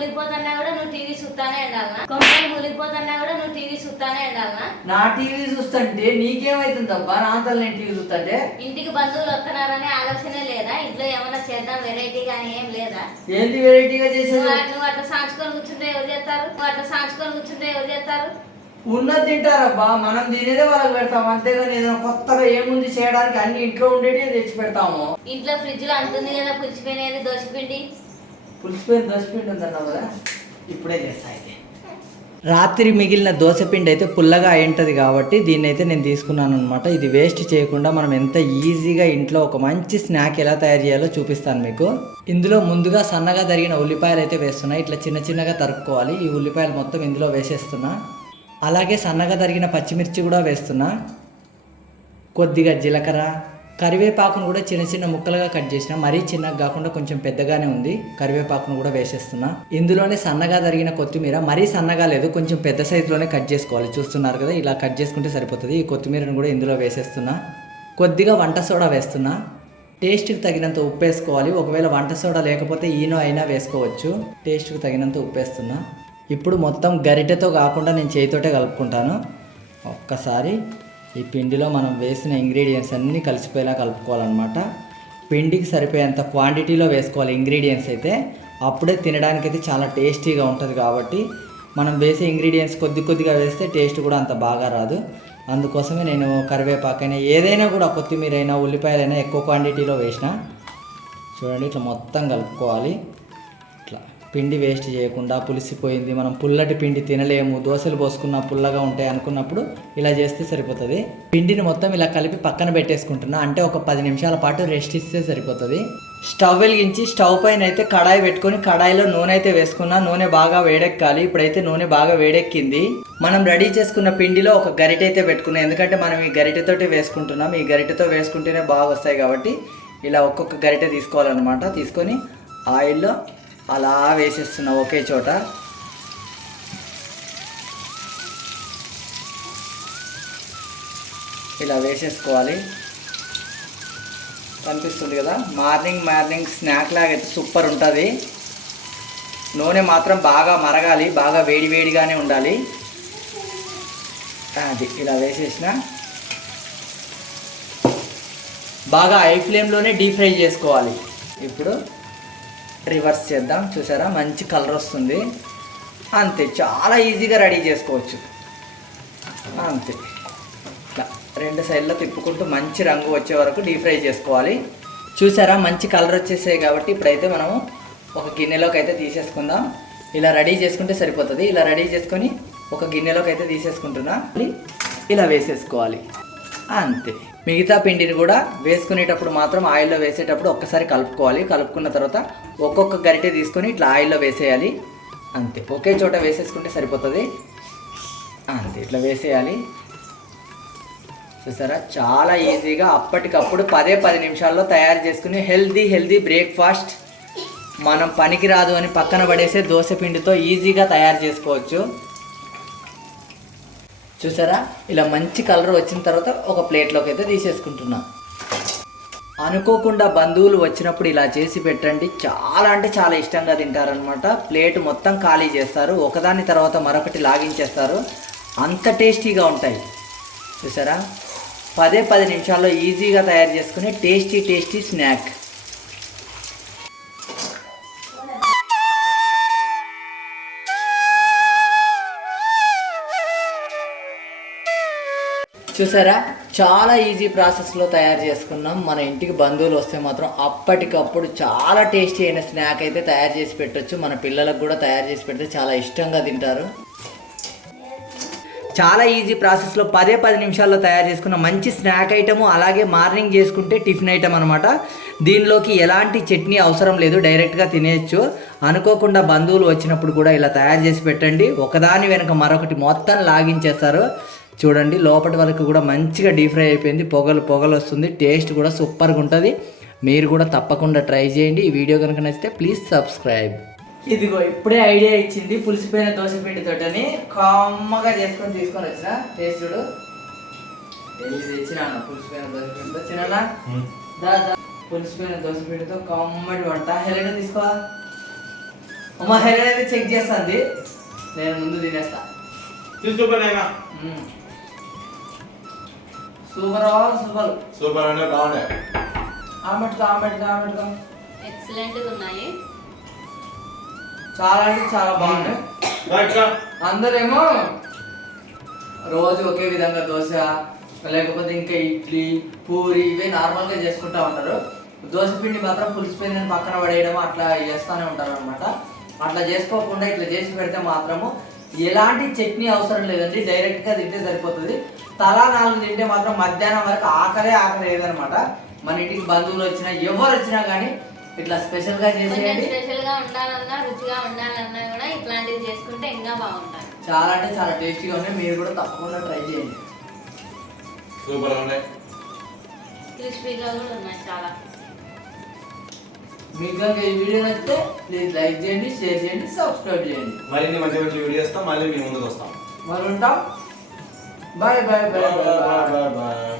ములిగిపోతున్నా కూడా నువ్వు టీవీ చూస్తానే ఉండాలనా? కొంపలు ములిగిపోతున్నా కూడా నువ్వు టీవీ చూస్తానే ఉండాలనా? నా టీవీ చూస్తుంటే నీకేమైతుంది అబ్బా? నా అంతలో నేను టీవీ చూస్తుంటే ఇంటికి బంధువులు వస్తున్నారనే ఆలోచనే లేదా? ఇంట్లో ఏమైనా చేద్దాం వెరైటీ గానీ ఏం లేదా? ఏంటి వెరైటీగా చేసేది? నువ్వు అట్లా సాంచుకొని కూర్చుంటే ఎవరు చేస్తారు? ఉన్నది తింటారబ్బా, మనం తినేదే వాళ్ళకి పెడతాం అంతేగాని ఏదైనా కొత్తగా ఏముంది చేయడానికి అన్ని ఇంట్లో ఉండేవి తెచ్చి పెడతాము. ఇంట్లో ఫ్రిడ్జ్ లో అంటుంది కదా పులిచిపోయినది దోశపిండి. పులిచిపోయిన దోశపిండి ఉందన్నావు కదా, ఇప్పుడే చేస్తా. అయితే రాత్రి మిగిలిన దోశపిండి అయితే పుల్లగా అయి ఉంటుంది కాబట్టి దీన్ని అయితే నేను తీసుకున్నాను అనమాట. ఇది వేస్ట్ చేయకుండా మనం ఎంత ఈజీగా ఇంట్లో ఒక మంచి స్నాక్ ఎలా తయారు చేయాలో చూపిస్తాను మీకు. ఇందులో ముందుగా సన్నగా తరిగిన ఉల్లిపాయలు అయితే వేస్తున్నా. ఇట్లా చిన్న చిన్నగా తరుక్కోవాలి. ఈ ఉల్లిపాయలు మొత్తం ఇందులో వేసేస్తున్నా. అలాగే సన్నగా తరిగిన పచ్చిమిర్చి కూడా వేస్తున్నా. కొద్దిగా జీలకర్ర, కరివేపాకును కూడా చిన్న చిన్న ముక్కలుగా కట్ చేసిన, మరీ చిన్నగా కాకుండా కొంచెం పెద్దగానే ఉంది. కరివేపాకును కూడా వేసేస్తున్నా. ఇందులోనే సన్నగా తరిగిన కొత్తిమీర, మరీ సన్నగా లేదు, కొంచెం పెద్ద సైజులోనే కట్ చేసుకోవాలి. చూస్తున్నారు కదా, ఇలా కట్ చేసుకుంటే సరిపోతుంది. ఈ కొత్తిమీరను కూడా ఇందులో వేసేస్తున్నా. కొద్దిగా వంట సోడా వేస్తున్నా. టేస్ట్కి తగినంత ఉప్పు వేసుకోవాలి. ఒకవేళ వంట సోడా లేకపోతే ఈనో అయినా వేసుకోవచ్చు. టేస్ట్కి తగినంత ఉప్పు వేస్తున్నా. ఇప్పుడు మొత్తం గరిటెతో కాకుండా నేను చేతితోటే కలుపుకుంటాను. ఒక్కసారి ఈ పిండిలో మనం వేసిన ఇంగ్రీడియంట్స్ అన్నీ కలిసిపోయేలా కలుపుకోవాలన్నమాట. పిండికి సరిపోయేంత క్వాంటిటీలో వేసుకోవాలి ఇంగ్రీడియంట్స్ అయితే. అప్పుడే తినడానికైతే చాలా టేస్టీగా ఉంటుంది. కాబట్టి మనం వేసే ఇంగ్రీడియంట్స్ కొద్ది కొద్దిగా వేస్తే టేస్ట్ కూడా అంత బాగా రాదు. అందుకోసమే నేను కరివేపాకైనా ఏదైనా కూడా, కొత్తిమీర అయినా ఉల్లిపాయలైనా ఎక్కువ క్వాంటిటీలో వేసిన. చూడండి, ఇట్లా మొత్తం కలుపుకోవాలి. ఇట్లా పిండి వేస్ట్ చేయకుండా. పులిసిపోయింది, మనం పుల్లటి పిండి తినలేము, దోశలు పోసుకున్న పుల్లగా ఉంటాయి అనుకున్నప్పుడు ఇలా చేస్తే సరిపోతుంది. పిండిని మొత్తం ఇలా కలిపి పక్కన పెట్టేసుకుంటున్నా. అంటే ఒక 10 నిమిషాల పాటు రెస్ట్ ఇస్తే సరిపోతుంది. స్టవ్ వెలిగించి స్టవ్ పైన అయితే కడాయి పెట్టుకొని కడాయిలో నూనె అయితే వేసుకున్నా. నూనె బాగా వేడెక్కాలి. ఇప్పుడైతే నూనె బాగా వేడెక్కింది. మనం రెడీ చేసుకున్న పిండిలో ఒక గరిటె అయితే పెట్టుకున్నాం. ఎందుకంటే మనం ఈ గరిటెతోటి వేసుకుంటున్నాం. ఈ గరిటెతో వేసుకుంటేనే బాగా వస్తాయి కాబట్టి ఇలా ఒక్కొక్క గరిటె తీసుకోవాలన్నమాట. తీసుకొని ఆయిల్లో అలా వేసేస్తున్నా ఒకే చోట. ఇలా వేసేసుకోవాలి. కనిపిస్తుంది కదా, మార్నింగ్ స్నాక్ లాగా అయితే సూపర్ ఉంటుంది. నూనె మాత్రం బాగా మరగాలి, బాగా వేడిగానే ఉండాలి. అది ఇలా వేసేసిన బాగా హై ఫ్లేమ్లోనే డీప్ ఫ్రై చేసుకోవాలి. ఇప్పుడు రివర్స్ చేద్దాం. చూసారా, మంచి కలర్ వస్తుంది. అంతే, చాలా ఈజీగా రెడీ చేసుకోవచ్చు. అంతే, ఇట్లా 2 సైడ్లో తిప్పుకుంటూ మంచి రంగు వచ్చే వరకు డీప్ ఫ్రై చేసుకోవాలి. చూసారా, మంచి కలర్ వచ్చేసాయి కాబట్టి ఇప్పుడైతే మనము ఒక గిన్నెలోకి అయితే తీసేసుకుందాం. ఇలా రెడీ చేసుకుంటే సరిపోతుంది. ఇలా రెడీ చేసుకొని ఒక గిన్నెలోకి అయితే తీసేసుకుంటున్నా. ఇలా వేసేసుకోవాలి. అంతే. మిగతా పిండిని కూడా వేసుకునేటప్పుడు మాత్రం ఆయిల్లో వేసేటప్పుడు ఒక్కసారి కలుపుకోవాలి. కలుపుకున్న తర్వాత ఒక్కొక్క గరిటె తీసుకొని ఇట్లా ఆయిల్లో వేసేయాలి. అంతే, ఒకే చోట వేసేసుకుంటే సరిపోతుంది. అంతే, ఇట్లా వేసేయాలి. చూసారా, చాలా ఈజీగా అప్పటికప్పుడు 10 నిమిషాల్లో తయారు చేసుకుని హెల్దీ బ్రేక్ఫాస్ట్. మనం పనికి రాదు అని పక్కన పడేసే దోశ పిండితో ఈజీగా తయారు చేసుకోవచ్చు. చూసారా, ఇలా మంచి కలర్ వచ్చిన తర్వాత ఒక ప్లేట్లోకి అయితే తీసేసుకుంటున్నా. అనుకోకుండా బంధువులు వచ్చినప్పుడు ఇలా చేసి పెట్టండి. చాలా అంటే చాలా ఇష్టంగా తింటారనమాట. ప్లేట్ మొత్తం ఖాళీ చేస్తారు, ఒకదాని తర్వాత మరొకటి లాగించేస్తారు. అంత టేస్టీగా ఉంటాయి. చూసారా, 10 నిమిషాల్లో ఈజీగా తయారు చేసుకునే టేస్టీ స్నాక్. చూసారా, చాలా ఈజీ ప్రాసెస్లో తయారు చేసుకున్నాం. మన ఇంటికి బంధువులు వస్తే మాత్రం అప్పటికప్పుడు చాలా టేస్టీ అయిన స్నాక్ అయితే తయారు చేసి పెట్టచ్చు. మన పిల్లలకు కూడా తయారు చేసి పెడితే చాలా ఇష్టంగా తింటారు. చాలా ఈజీ ప్రాసెస్లో 10 నిమిషాల్లో తయారు చేసుకున్న మంచి స్నాక్ ఐటము. అలాగే మార్నింగ్ చేసుకుంటే టిఫిన్ ఐటమ్ అనమాట. దీనిలోకి ఎలాంటి చట్నీ అవసరం లేదు, డైరెక్ట్గా తినేయచ్చు. అనుకోకుండా బంధువులు వచ్చినప్పుడు కూడా ఇలా తయారు చేసి పెట్టండి. ఒకదాని వెనుక మరొకటి మొత్తం లాగించేస్తారు. చూడండి, లోపటి వరకు కూడా మంచిగా డీప్ ఫ్రై అయిపోయింది. పొగలు వస్తుంది. టేస్ట్ కూడా సూపర్గా ఉంటుంది. మీరు కూడా తప్పకుండా ట్రై చేయండి. ఈ వీడియో కనుక నచ్చితే ప్లీజ్ సబ్స్క్రైబ్. ఇదిగో ఇప్పుడే ఐడియా ఇచ్చింది, పులిసిపోయిన దోశ పిండితోటని కమ్మగా చేసుకొని తీసుకొని వచ్చిన. టేస్ట్ చూడు, వెళ్ళి తెచ్చినా పులిసిపోయిన దోశ పిండితో. చిన్న పులిసిపోయిన దోశ పిండితో కమ్మడి వంట. హెలెన్ తీసుకో. మా హెయిర్ అయితే చెక్ చేస్తుంది, నేను ముందు తినేస్తా. తీసుకోలేగా సూపర్ సూపర్ సూపర్ అంటే బాగున్నాయి. ఆమెట్గా ఎక్సలెంట్ గా ఉన్నాయి. చాలా అంటే చాలా బాగున్నాయి. అందరేమో రోజు ఒకే విధంగా దోశ లేకపోతే ఇంకా ఇడ్లీ పూరి ఇవే నార్మల్గా చేసుకుంటా ఉంటారు. దోశ పిండి మాత్రం పులిసిపోయిందని పక్కన పడేయడం అట్లా చేస్తూనే ఉంటారు అనమాట. అట్లా చేసుకోకుండా ఇట్లా చేసి పెడితే మాత్రము ఎలాంటి చట్నీ అవసరం లేదండి, డైరెక్ట్గా తింటే సరిపోతుంది. తలా 4 తింటే మాత్రం మధ్యాహ్నం వరకు ఆకలి లేదనమాట. మన ఇంటికి బంధువులు వచ్చినా ఎవరు వచ్చినా కానీ ఇట్లా స్పెషల్గా చేసేయండి. స్పెషల్గా ఉండాలన్నా రుచిగా ఉండాలన్నా కూడా ఇట్లాంటివి చేసుకుంటే ఇంకా బాగుంటాయి. చాలా అంటే చాలా టేస్టీగా ఉన్నాయి, మీరు కూడా తప్పకుండా ట్రై చేయండి. సూపర్ ఉన్నాయి, క్రిస్పీగా కూడా ఉన్నాయి చాలా. మీకు కనుక ఈ వీడియో నచ్చితే ప్లీజ్ లైక్ చేయండి, షేర్ చేయండి, సబ్స్క్రైబ్ చేయండి. మరిన్ని మంచి మంచి వీడియోస్తో మళ్ళీ మీ ముందుకు వస్తాం. మరి ఉంటాం. Bye bye bye bye bye bye.